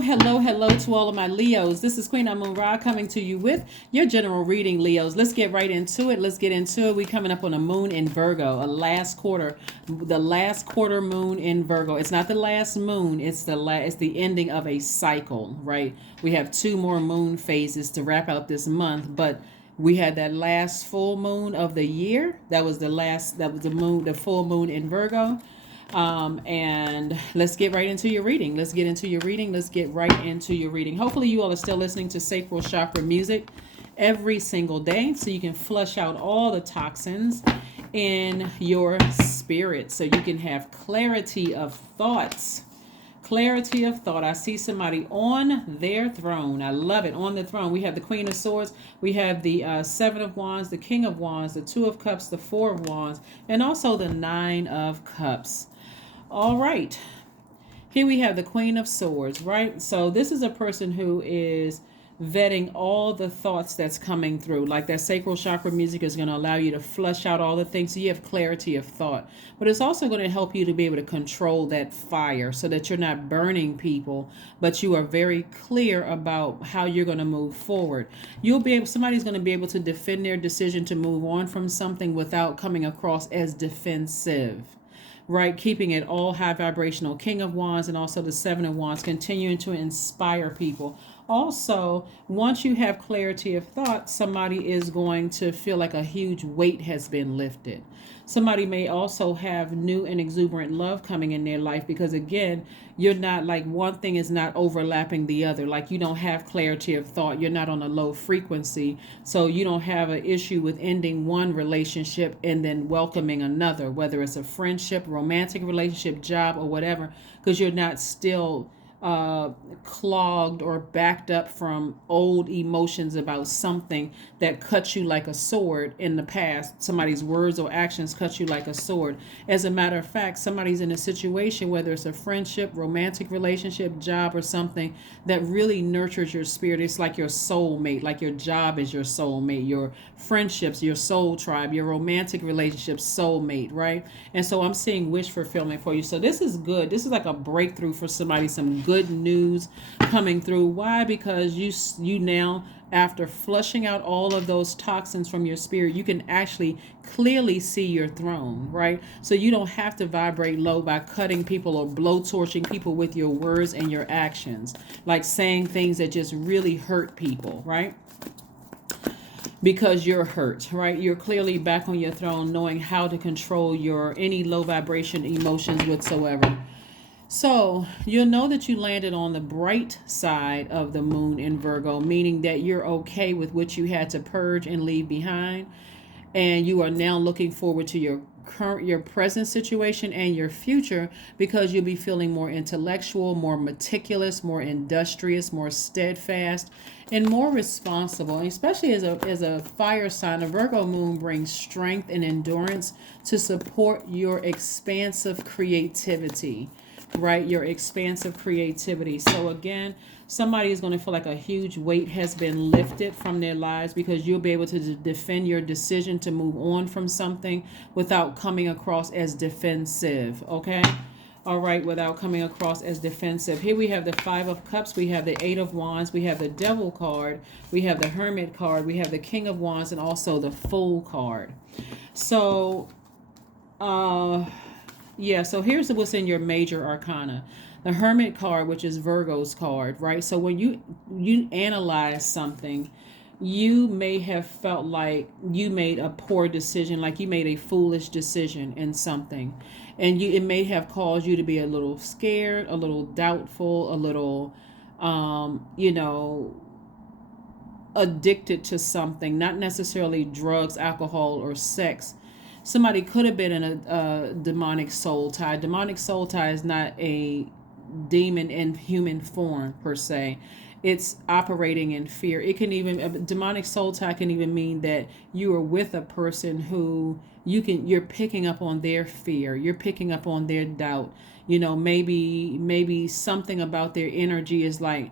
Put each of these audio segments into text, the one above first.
Hello to all of my Leos. This is Queen Amun Ra coming to you with your general reading, Leos. Let's get right into it. We coming up on a moon in Virgo, the last quarter moon in Virgo. It's not the last moon, it's the ending of a cycle, right? We have two more moon phases to wrap out this month, but we had that last full moon of the year. That was the full moon in Virgo. And let's get right into your reading. Hopefully you all are still listening to sacral chakra music every single day so you can flush out all the toxins in your spirit so you can have clarity of thoughts. I see somebody on their throne. I love it. On the throne. We have the Queen of Swords. We have the Seven of Wands, the King of Wands, the Two of Cups, the Four of Wands, and also the Nine of Cups. All right. Here we have the Queen of Swords, right? So this is a person who is vetting all the thoughts that's coming through. Like that sacral chakra music is going to allow you to flush out all the things so you have clarity of thought. But it's also going to help you to be able to control that fire so that you're not burning people, but you are very clear about how you're going to move forward. Somebody's going to be able to defend their decision to move on from something without coming across as defensive. Right, keeping it all high vibrational. King of Wands and also the Seven of Wands, continuing to inspire people. Also, once you have clarity of thought, somebody is going to feel like a huge weight has been lifted. Somebody may also have new and exuberant love coming in their life because, again, you're not like one thing is not overlapping the other. Like you don't have clarity of thought. You're not on a low frequency. So you don't have an issue with ending one relationship and then welcoming another, whether it's a friendship, romantic relationship, job, or whatever, because you're not still clogged or backed up from old emotions about something that cut you like a sword in the past. Somebody's words or actions cut you like a sword. As a matter of fact, somebody's in a situation, whether it's a friendship, romantic relationship, job, or something that really nurtures your spirit. It's like your soulmate, like your job is your soulmate, your friendships, your soul tribe, your romantic relationships, soulmate, right? And so I'm seeing wish fulfillment for you. So this is good. This is like a breakthrough for somebody, some good news coming through. Why? Because you now, after flushing out all of those toxins from your spirit, you can actually clearly see your throne, right? So you don't have to vibrate low by cutting people or blowtorching people with your words and your actions, like saying things that just really hurt people, right? Because you're hurt, right? You're clearly back on your throne, knowing how to control any low vibration emotions whatsoever. So you'll know that you landed on the bright side of the moon in Virgo, meaning that you're okay with what you had to purge and leave behind. And you are now looking forward to your present situation and your future, because you'll be feeling more intellectual, more meticulous, more industrious, more steadfast, and more responsible. And especially as a fire sign, a Virgo moon brings strength and endurance to support your expansive creativity. Right, your expansive creativity. So again, somebody is going to feel like a huge weight has been lifted from their lives because you'll be able to defend your decision to move on from something without coming across as defensive. Okay. All right, without coming across as defensive. Here we have the Five of Cups, we have the Eight of Wands, we have the Devil card, we have the Hermit card, we have the King of Wands, and also the Fool card. So so here's what's in your major arcana. The Hermit card, which is Virgo's card, right? So when you analyze something, you may have felt like you made a poor decision, like you made a foolish decision in something. And it may have caused you to be a little scared, a little doubtful, a little, addicted to something, not necessarily drugs, alcohol, or sex. Somebody could have been in a demonic soul tie. Demonic soul tie is not a demon in human form per se. It's operating in fear. It can even, a demonic soul tie can even mean that you are with a person who you're picking up on their fear. You're picking up on their doubt. Maybe something about their energy is like,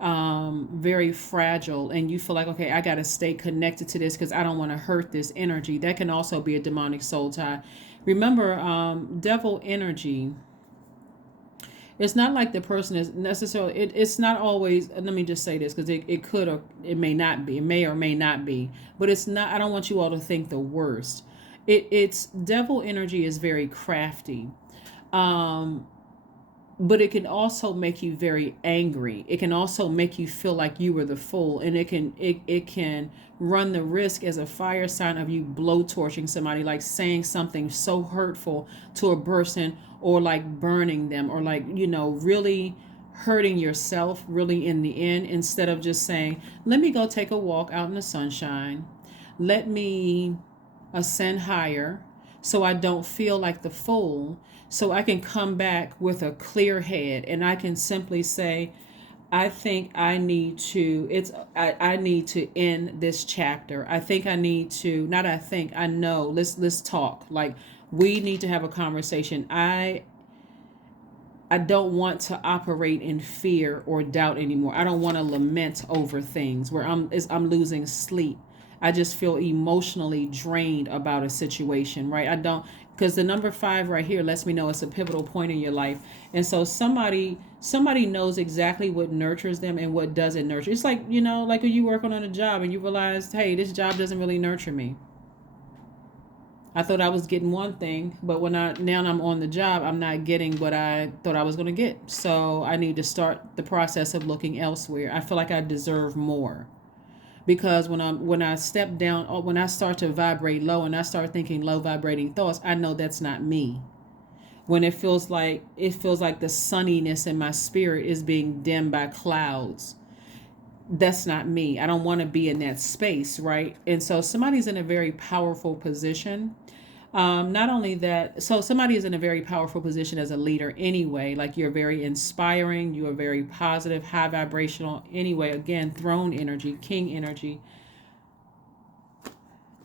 very fragile, and you feel like, okay, I got to stay connected to this because I don't want to hurt this energy. That can also be a demonic soul tie. Remember, devil energy It's not like the person is necessarily, it's not always, let me just say this because it could or it may not be, it may or may not be, but it's not, I don't want you all to think the worst. It's devil energy is very crafty. Um, but it can also make you very angry. It can also make you feel like you were the fool, and it can run the risk as a fire sign of you blowtorching somebody, like saying something so hurtful to a person, or like burning them, or like, really hurting yourself really in the end, instead of just saying, let me go take a walk out in the sunshine, let me ascend higher so I don't feel like the fool, so I can come back with a clear head and I can simply say, I think I need to, I need to end this chapter. I think I need to, not I think, I know, let's talk. Like, we need to have a conversation. I don't want to operate in fear or doubt anymore. I don't want to lament over things where I'm losing sleep. I just feel emotionally drained about a situation, right? I don't, because the number 5 right here lets me know it's a pivotal point in your life. And so somebody knows exactly what nurtures them and what doesn't nurture. It's like, like when you work on a job and you realize, hey, this job doesn't really nurture me. I thought I was getting one thing, but now I'm on the job, I'm not getting what I thought I was going to get. So I need to start the process of looking elsewhere. I feel like I deserve more, because when I step down, or when I start to vibrate low and I start thinking low vibrating thoughts, I know that's not me. When it feels like the sunniness in my spirit is being dimmed by clouds, that's not me. I don't want to be in that space, right? And so somebody's in a very powerful position. Not only that, so somebody is in a very powerful position as a leader anyway. Like, you're very inspiring, you are very positive, high vibrational anyway. Again, throne energy, king energy.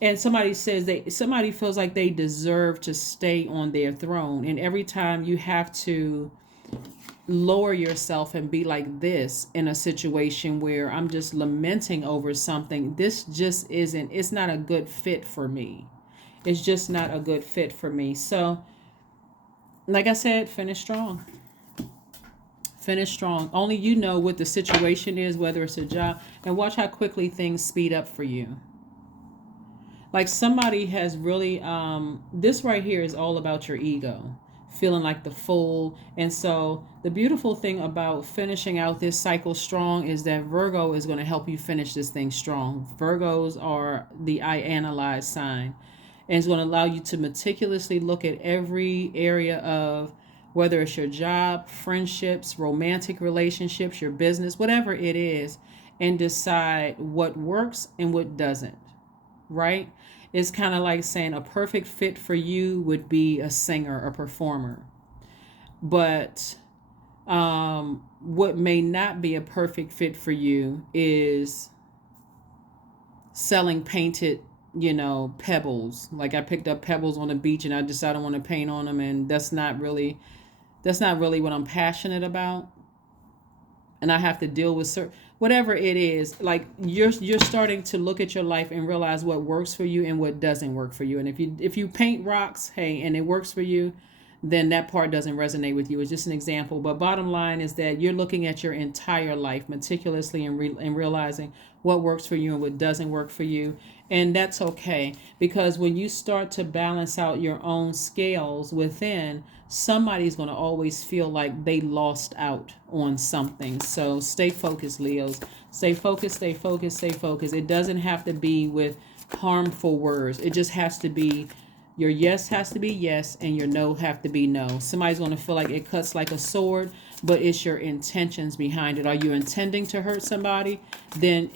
And somebody feels like they deserve to stay on their throne. And every time you have to lower yourself and be like this in a situation where I'm just lamenting over something, this just isn't, it's not a good fit for me. It's just not a good fit for me. So, like I said, finish strong. Finish strong. Only you know what the situation is, whether it's a job, and watch how quickly things speed up for you. Like, somebody has really, this right here is all about your ego, feeling like the fool. And so the beautiful thing about finishing out this cycle strong is that Virgo is going to help you finish this thing strong. Virgos are the I analyze sign, and it's going to allow you to meticulously look at every area of, whether it's your job, friendships, romantic relationships, your business, whatever it is, and decide what works and what doesn't, right? It's kind of like saying a perfect fit for you would be a singer, a performer. But what may not be a perfect fit for you is selling painted, pebbles. Like, I picked up pebbles on the beach and I decided I want to paint on them, and that's not really what I'm passionate about. And I have to deal with whatever it is. Like, you're starting to look at your life and realize what works for you and what doesn't work for you. And if you paint rocks, hey, and it works for you, then that part doesn't resonate with you. It's just an example. But bottom line is that you're looking at your entire life meticulously and realizing what works for you and what doesn't work for you. And that's okay, because when you start to balance out your own scales within, somebody's going to always feel like they lost out on something. So stay focused, Leos. Stay focused, stay focused, stay focused. It doesn't have to be with harmful words. It just has to be, your yes has to be yes and your no have to be no. Somebody's going to feel like it cuts like a sword, but it's your intentions behind it. Are you intending to hurt somebody? Then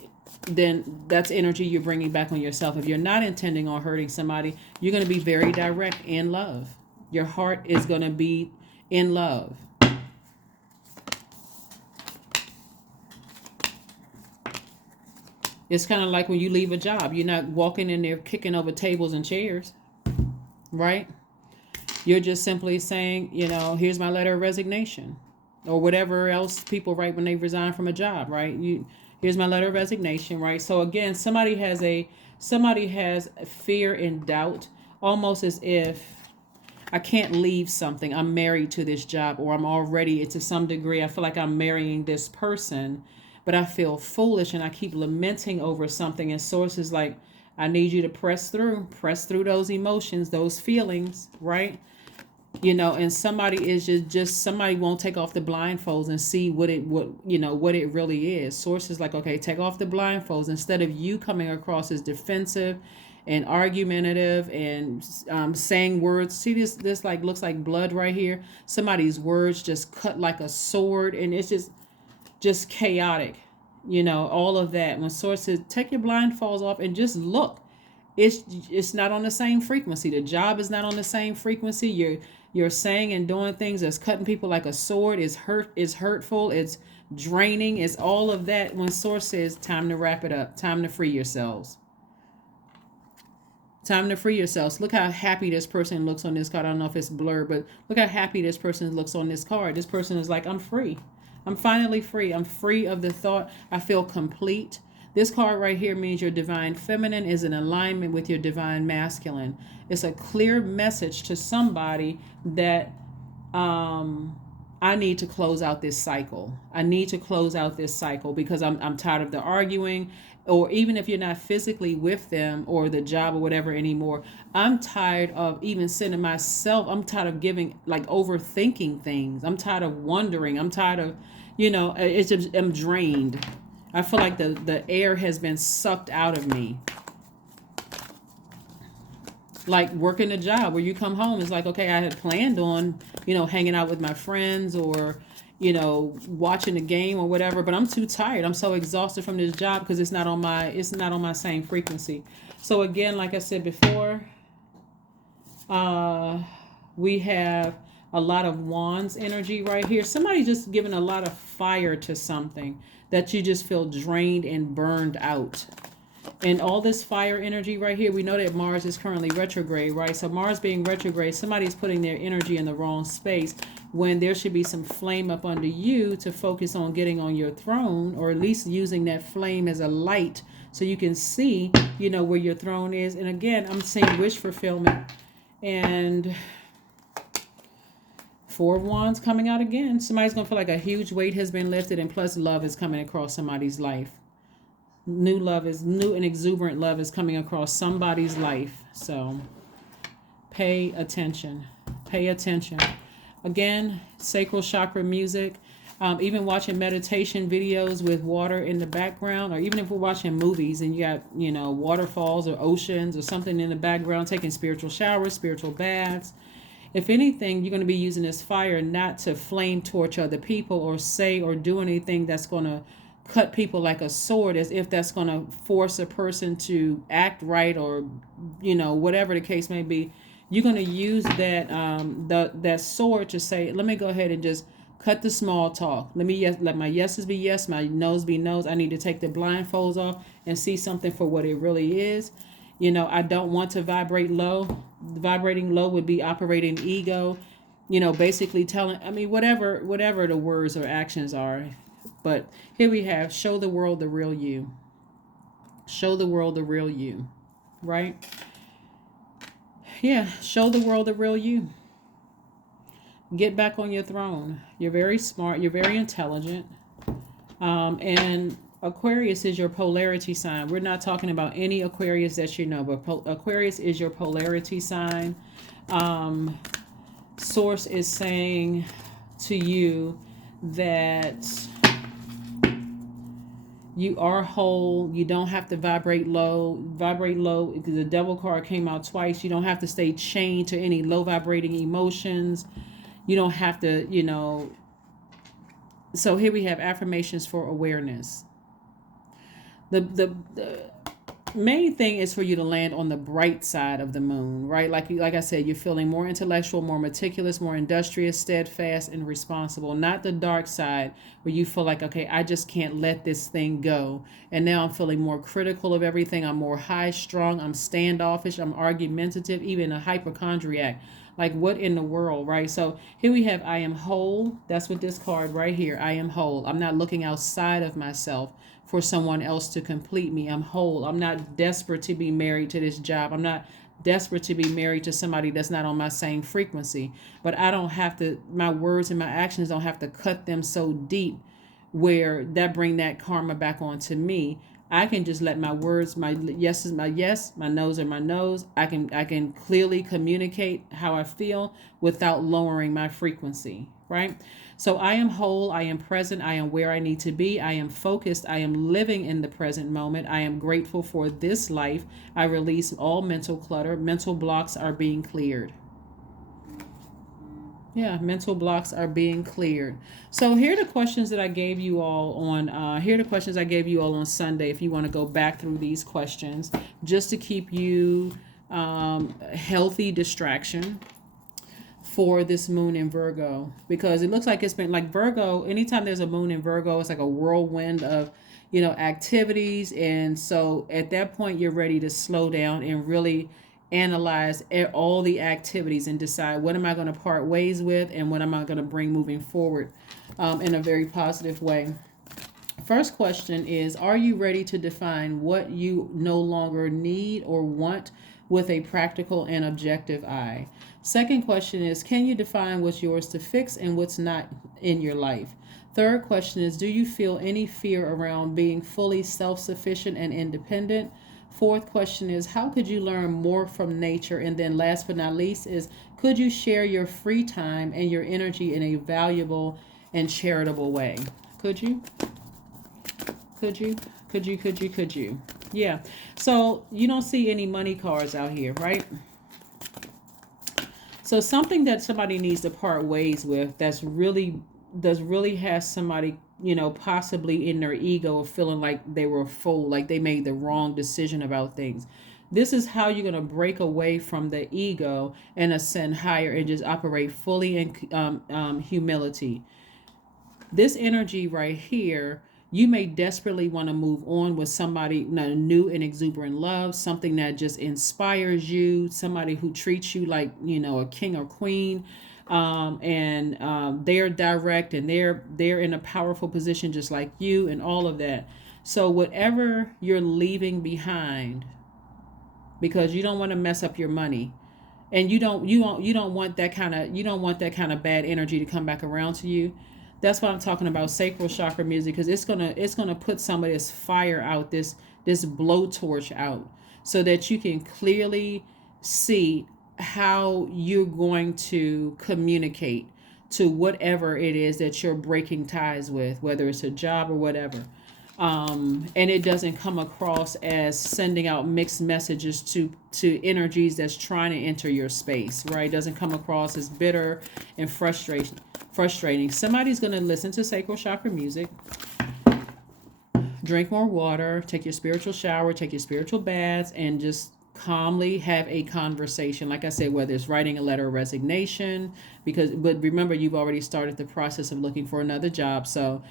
that's energy you're bringing back on yourself. If you're not intending on hurting somebody, you're going to be very direct in love. Your heart is going to be in love. It's kind of like when you leave a job. You're not walking in there kicking over tables and chairs, right? You're just simply saying, here's my letter of resignation, or whatever else people write when they resign from a job, right? Here's my letter of resignation, right? So again, somebody has fear and doubt, almost as if, I can't leave something. I'm married to this job, or I'm already, to some degree, I feel like I'm marrying this person, but I feel foolish and I keep lamenting over something. And source is like, I need you to press through those emotions, those feelings, right? And somebody is just somebody won't take off the blindfolds and see what it really is. Source is like, okay, take off the blindfolds. Instead of you coming across as defensive and argumentative and saying words. See, this like looks like blood right here. Somebody's words just cut like a sword, and it's just chaotic. All of that. When source says take your blindfolds off and just look, it's not on the same frequency. The job is not on the same frequency. You're saying and doing things that's cutting people like a sword. It's hurtful. It's draining. It's all of that. When source says time to wrap it up, time to free yourselves. Time to free yourselves. Look how happy this person looks on this card. I don't know if it's blurred, but look how happy this person looks on this card. This person is like, I'm free. I'm finally free. I'm free of the thought. I feel complete. This card right here means your divine feminine is in alignment with your divine masculine. It's a clear message to somebody that I need to close out this cycle. I need to close out this cycle because I'm tired of the arguing, or even if you're not physically with them or the job or whatever anymore, I'm tired of even sending myself. I'm tired of giving, like, overthinking things. I'm tired of wondering. I'm tired of, it's just, I'm drained. I feel like the air has been sucked out of me. Like working a job where you come home, it's like, okay, I had planned on, hanging out with my friends or, watching a game or whatever, but I'm too tired. I'm so exhausted from this job because it's not on my same frequency. So again, like I said before, we have a lot of wands energy right here. Somebody just giving a lot of fire to something that you just feel drained and burned out. And all this fire energy right here, we know that Mars is currently retrograde, right? So Mars being retrograde, somebody's putting their energy in the wrong space when there should be some flame up under you to focus on getting on your throne, or at least using that flame as a light so you can see, where your throne is. And again, I'm seeing wish fulfillment. And Four of Wands coming out again. Somebody's going to feel like a huge weight has been lifted, and plus love is coming across somebody's life. New and exuberant love is coming across somebody's life. So pay attention. Pay attention. Again, sacral chakra music. Even watching meditation videos with water in the background, or even if we're watching movies and you got, waterfalls or oceans or something in the background, taking spiritual showers, spiritual baths. If anything, you're going to be using this fire not to flame torch other people or say or do anything that's going to cut people like a sword, as if that's going to force a person to act right, or whatever the case may be. You're going to use that sword to say, let me go ahead and just cut the small talk. Let my yeses be yes, my no's be no's. I need to take the blindfolds off and see something for what it really is. I don't want to vibrate low. Vibrating low would be operating ego, basically telling, whatever the words or actions are. But here we have, show the world the real you. Show the world the real you, right? Yeah, show the world the real you. Get back on your throne. You're very smart. You're very intelligent. And Aquarius is your polarity sign. We're not talking about any Aquarius that you know, but Aquarius is your polarity sign. Source is saying to you that you are whole. You don't have to vibrate low. Vibrate low because the devil card came out twice. You don't have to stay chained to any low vibrating emotions. You don't have to, So here we have affirmations for awareness. The main thing is for you to land on the bright side of the moon, right? Like I said, you're feeling more intellectual, more meticulous, more industrious, steadfast, and responsible. Not the dark side where you feel like, okay, I just can't let this thing go. And now I'm feeling more critical of everything. I'm more high strung. I'm standoffish. I'm argumentative, even a hypochondriac. Like, what in the world, right? So here we have, I am whole. That's what this card right here, I am whole. I'm not looking outside of myself for someone else to complete me. I'm whole. I'm not desperate to be married to this job. I'm not desperate to be married to somebody that's not on my same frequency. But I don't have to, my words and my actions don't have to cut them so deep where that bring that karma back onto me. I can just let my words, my yes is my yes, my no's are my no's. I can clearly communicate how I feel without lowering my frequency, right? So I am whole, I am present, I am where I need to be, I am focused, I am living in the present moment, I am grateful for this life. I release all mental clutter, mental blocks are being cleared. Yeah, mental blocks are being cleared. So here are the questions that I gave you all on. Here are the questions I gave you all on Sunday. If you want to go back through these questions, just to keep you healthy distraction for this moon in Virgo, because it looks like it's been like Virgo. Anytime there's a moon in Virgo, it's like a whirlwind of activities, and so at that point you're ready to slow down and really analyze all the activities and decide what am I going to part ways with and what am I going to bring moving forward in a very positive way. First question is, are you ready to define what you no longer need or want with a practical and objective eye? Second question is, can you define what's yours to fix and what's not in your life? Third question is, do you feel any fear around being fully self-sufficient and independent? Fourth question is, how could you learn more from nature? And then last but not least is, could you share your free time and your energy in a valuable and charitable way? Could you? Could you? Could you? Could you? Could you? Yeah. So you don't see any money cards out here, right? So something that somebody needs to part ways with does really has somebody, possibly in their ego of feeling like they were a fool, like they made the wrong decision about things. This is how you're going to break away from the ego and ascend higher and just operate fully in humility. This energy right here, you may desperately want to move on with somebody new and exuberant love, something that just inspires you, somebody who treats you like, a king or queen. And they're direct and they're in a powerful position just like you and all of that. So whatever you're leaving behind, because you don't want to mess up your money, and you don't want that kind of bad energy to come back around to you. That's why I'm talking about sacral chakra music, because it's gonna put some of this fire out, this blowtorch out, so that you can clearly see how you're going to communicate to whatever it is that you're breaking ties with, whether it's a job or whatever. And it doesn't come across as sending out mixed messages to energies that's trying to enter your space, right? It doesn't come across as bitter and frustrating. Somebody's going to listen to sacral chakra music, drink more water, take your spiritual shower, take your spiritual baths, and just calmly have a conversation. Like I said, whether it's writing a letter of resignation, but remember, you've already started the process of looking for another job. So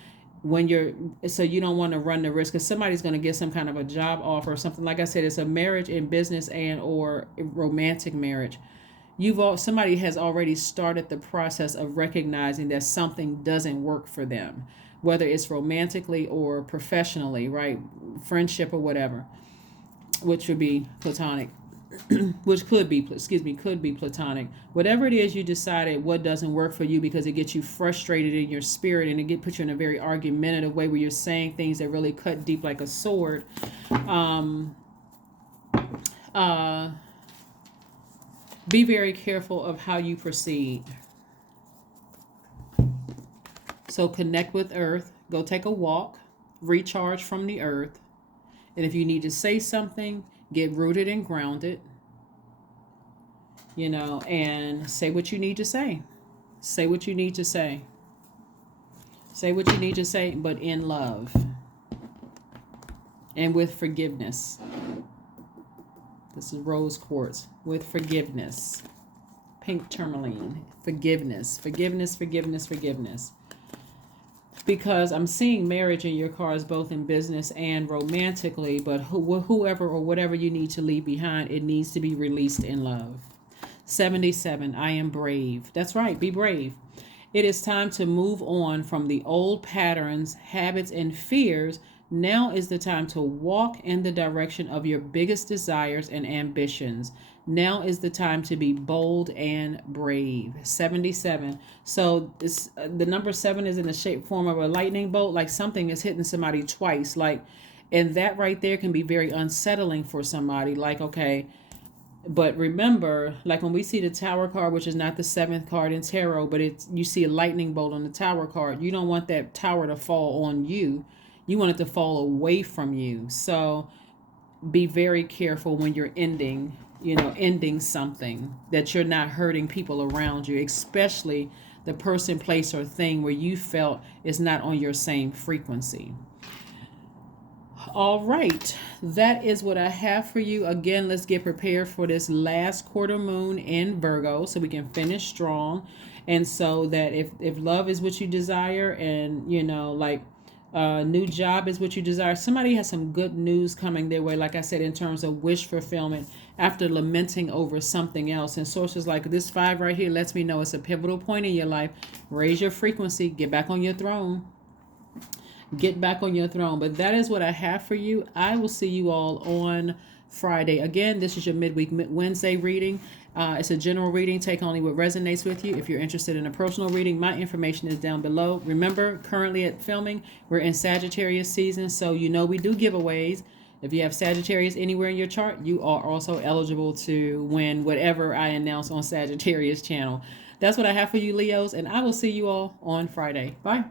you don't want to run the risk, because somebody's going to get some kind of a job offer or something. Like I said, it's a marriage in business and or romantic marriage. Somebody has already started the process of recognizing that something doesn't work for them, whether it's romantically or professionally, right? Friendship or whatever, which would be platonic, which could be platonic. Whatever it is, you decided what doesn't work for you, because it gets you frustrated in your spirit, and it puts you in a very argumentative way where you're saying things that really cut deep like a sword. Be very careful of how you proceed. So connect with Earth, go take a walk, recharge from the Earth. And if you need to say something, get rooted and grounded, and say what you need to say. Say what you need to say. Say what you need to say, but in love and with forgiveness. This is rose quartz, with forgiveness. Pink tourmaline, forgiveness, forgiveness, forgiveness, forgiveness. Because I'm seeing marriage in your cards, both in business and romantically, but whoever or whatever you need to leave behind, it needs to be released in love. 77, I am brave. That's right, be brave. It is time to move on from the old patterns, habits, and fears Now is the time to walk in the direction of your biggest desires and ambitions. Now is the time to be bold and brave. 77. So this, the number 7 is in the shape form of a lightning bolt, like something is hitting somebody twice. Like, and that right there can be very unsettling for somebody. Like, okay, but remember, like when we see the Tower card, which is not the 7th card in tarot, but it's, you see a lightning bolt on the Tower card. You don't want that tower to fall on you. You want it to fall away from you. So be very careful when you're ending something, that you're not hurting people around you, especially the person, place, or thing where you felt is not on your same frequency. All right, that is what I have for you. Again, let's get prepared for this last quarter moon in Virgo so we can finish strong. And so that if love is what you desire, and new job is what you desire, somebody has some good news coming their way, like I said, in terms of wish fulfillment after lamenting over something else. And sources like this 5 right here lets me know it's a pivotal point in your life. Raise your frequency, get back on your throne. Get back on your throne. But that is what I have for you. I will see you all on Friday. Again, this is your midweek Wednesday reading. It's a general reading. Take only what resonates with you. If you're interested in a personal reading, my information is down below. Remember, currently at filming, we're in Sagittarius season, so we do giveaways. If you have Sagittarius anywhere in your chart, you are also eligible to win whatever I announce on Sagittarius channel. That's what I have for you, Leos, and I will see you all on Friday. Bye.